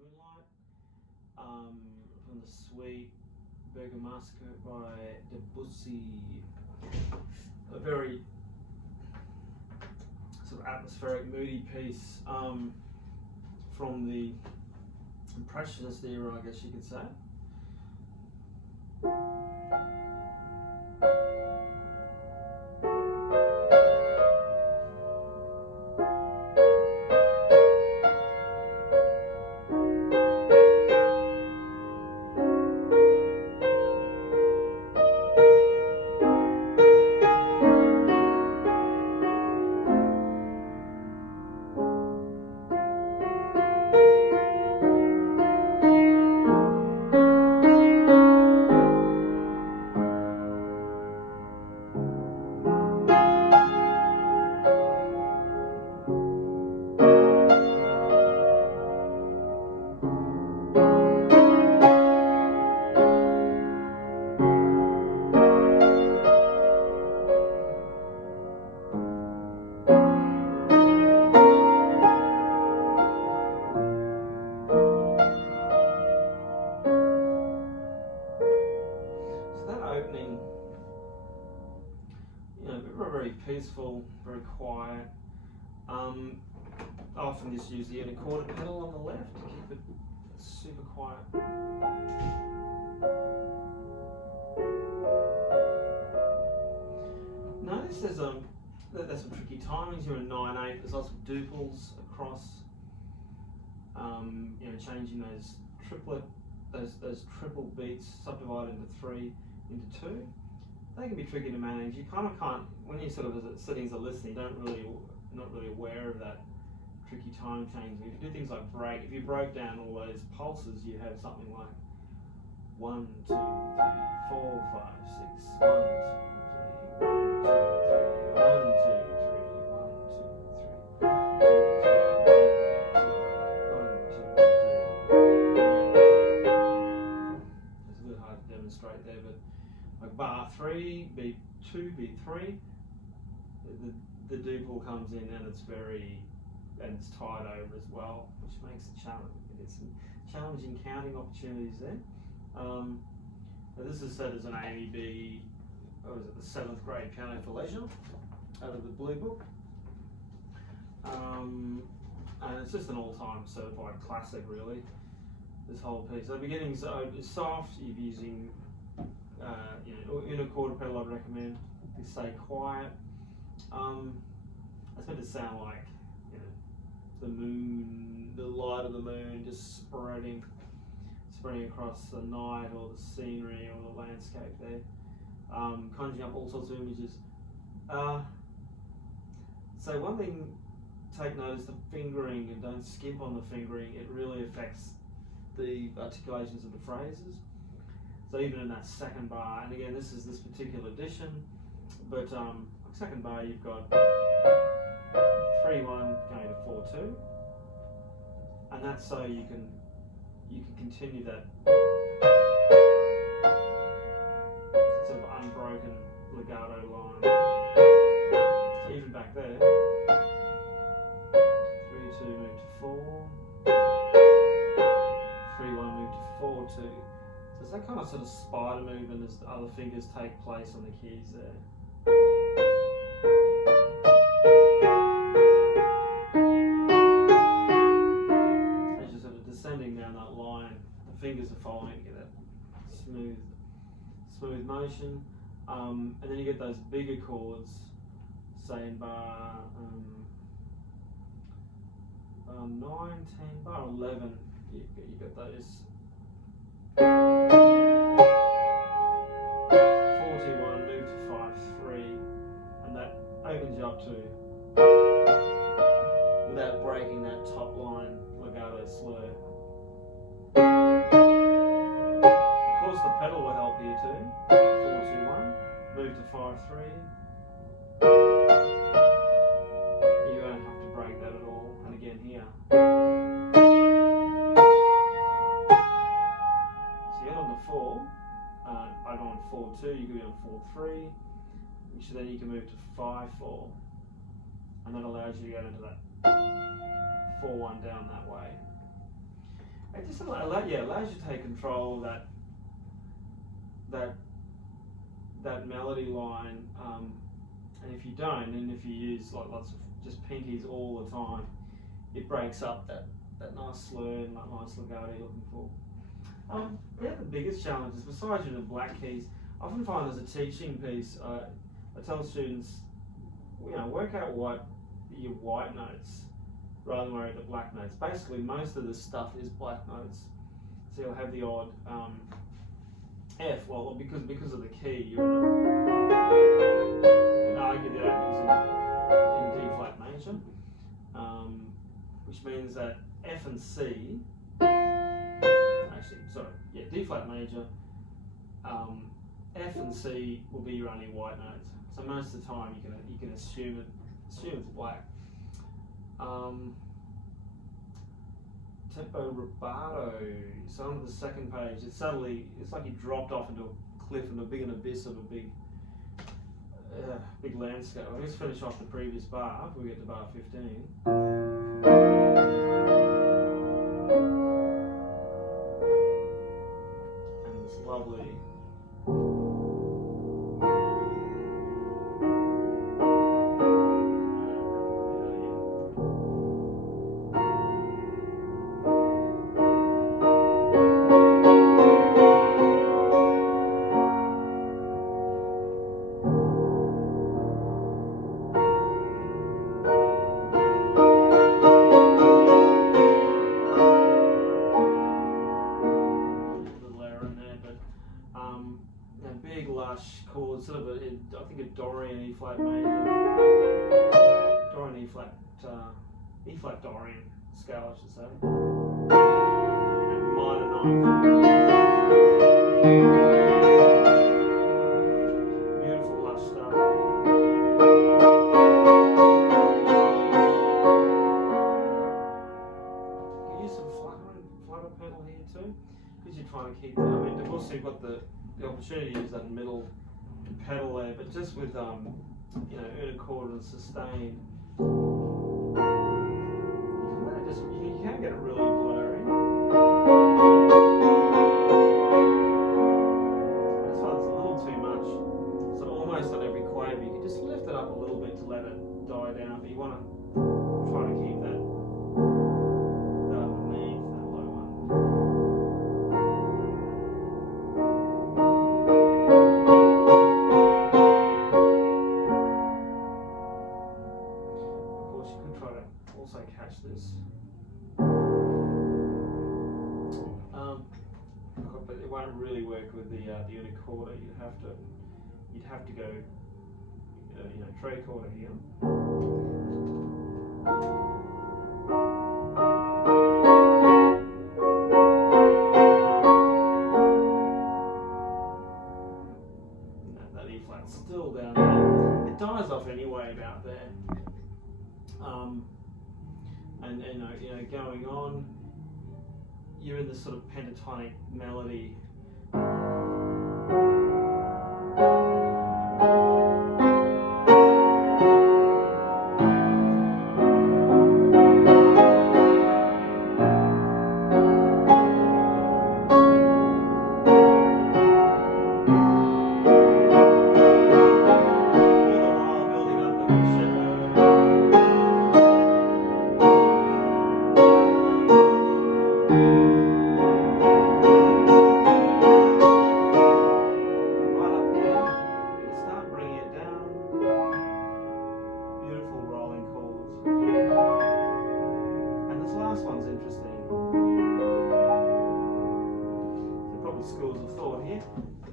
Moonlight, from the suite Bergamasco by Debussy. A very sort of atmospheric, moody piece from the Impressionist era, I guess you could say. Very peaceful, very quiet. I often just use the inner quarter pedal on the left to keep it super quiet. Notice there's some tricky timings. You're in 9/8. There's lots of duples across. Changing those triple beats, subdivided into 3, into 2. They can be tricky to manage. You kind of can't, when you sort of sitting as a listener, you're not really aware of that tricky time changing. If you do things like if you broke down all those pulses, you have something like 1, 2, 3, 4, 5, 6, 1, 2, 3, 1, 2, 3, 1, 2, 3, 1, 2, 3, 1, 2, 3. It's a bit hard to demonstrate there, but like bar 3, beat 2, beat 3, the duple comes in and it's tied over as well, which makes it challenging. There's some challenging counting opportunities there. This is set as an AEB, the 7th grade piano for leisure, out of the Blue Book. And it's just an all-time certified classic, really, this whole piece. So the beginning's soft, you're using inner quarter pedal I'd recommend. You stay quiet. It's meant to sound like the moon, the light of the moon just spreading across the night or the scenery or the landscape there. Conjuring up all sorts of images. So one thing, take note is the fingering, and don't skimp on the fingering. It really affects the articulations of the phrases. So even in that second bar, and again this is this particular edition, but second bar you've got 3-1 going to 4-2, and that's so you can continue that sort of unbroken legato line. So even back there, 3-2 move to 4, 3-1 move to 4-2. So it's that kind of sort of spider movement as the other fingers take place on the keys there. As you're sort of descending down that line, the fingers are following, you get that smooth motion. And then you get those bigger chords, say in bar 9, 10, bar 11, you got those 41, move to 5-3, and that opens you up to, without breaking that top line legato slur. Of course the pedal will help here too. 4-2-1, move to 5-3. You don't have to break that at all. And again here. So you get on the 4. I go on 4-2, you could be on 4-3, which then you can move to 5-4, and that allows you to go into that 4-1 down that way. It just allows you to take control of that melody line. And if you don't, and if you use like lots of just pinkies all the time, it breaks up that nice slur and that nice legato you're looking for. The biggest challenges, besides using the black keys, I often find as a teaching piece, I tell students, work out what your white notes rather than worry about the black notes. Basically, most of this stuff is black notes. So you'll have the odd F. Well, because of the key, you can argue that in D flat major, which means that F and C. D flat major. F and C will be your only white notes. So most of the time you can assume it's black. Tempo rubato. So on the second page, it's like you dropped off into a cliff and a big abyss of a big landscape. I'll just finish off the previous bar before we get to bar 15. And this lovely big lush chord, sort of I think a Dorian E flat major, Dorian E flat Dorian scale, I should say, and minor ninth. Beautiful lush stuff. You can use some flutter pedal here too, because you're trying to keep that. I mean, Debussy got the opportunity to use that middle pedal there, but just with unichord and sustain, you can get it really blurry. I just find it's a little too much. So almost on every quaver, you can just lift it up a little bit to let it die down, but you want to try to keep that underneath that low one. This, but it won't really work with the unicorda. You'd have to go, tricorder here. That E flat's still down there. It dies off anyway about there. And going on, you're in this sort of pentatonic melody.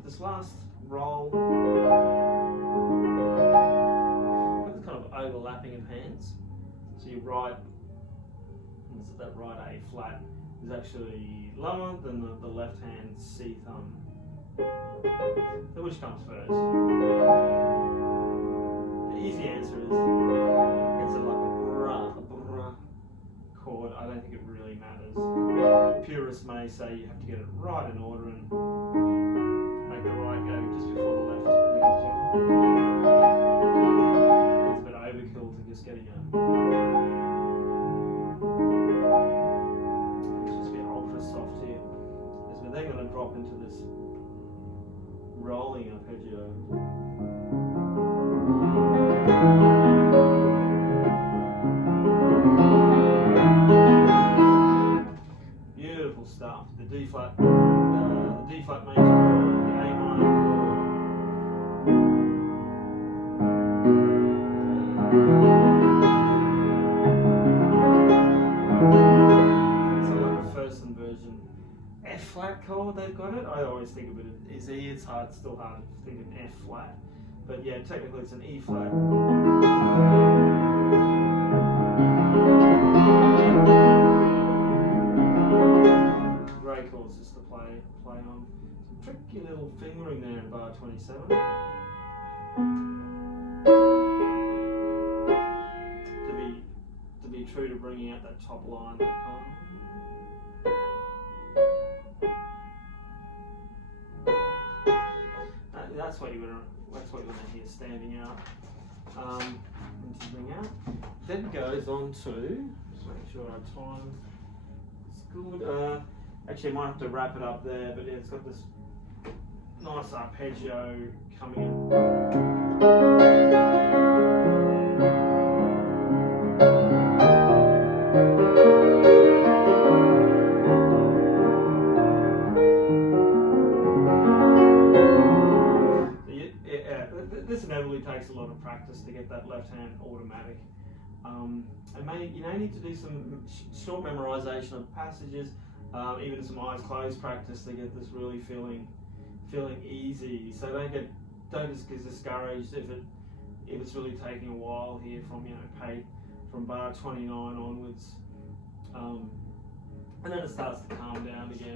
This last roll, it's kind of overlapping of hands. So your right, that right A flat is actually lower than the left hand C thumb. So which comes first? The easy answer is it's like a brah chord. I don't think it really matters. Purists may say you have to get it right in order and make the right go just before the left. I think it's a bit overkill to just getting a. It's just a bit ultra soft. Beautiful stuff. The D flat major chord, the A minor chord. So like a first inversion F flat chord, they've got it. I always think of it as E. It's hard, still hard to think of F flat, but yeah, technically it's an E flat. Great chords just to play on. Some tricky little fingering there in bar 27. To be true to bringing out that top line. That's what you want to hear standing out. And to bring out. Then goes on to, just make sure our time is good. Actually, I might have to wrap it up there, but yeah, it's got this nice arpeggio coming in. This inevitably takes a lot of practice to get that left hand automatic. And you may need to do some short memorization of passages, even some eyes closed practice to get this really feeling easy. So don't just get discouraged if it's really taking a while here from bar 29 onwards, and then it starts to calm down again.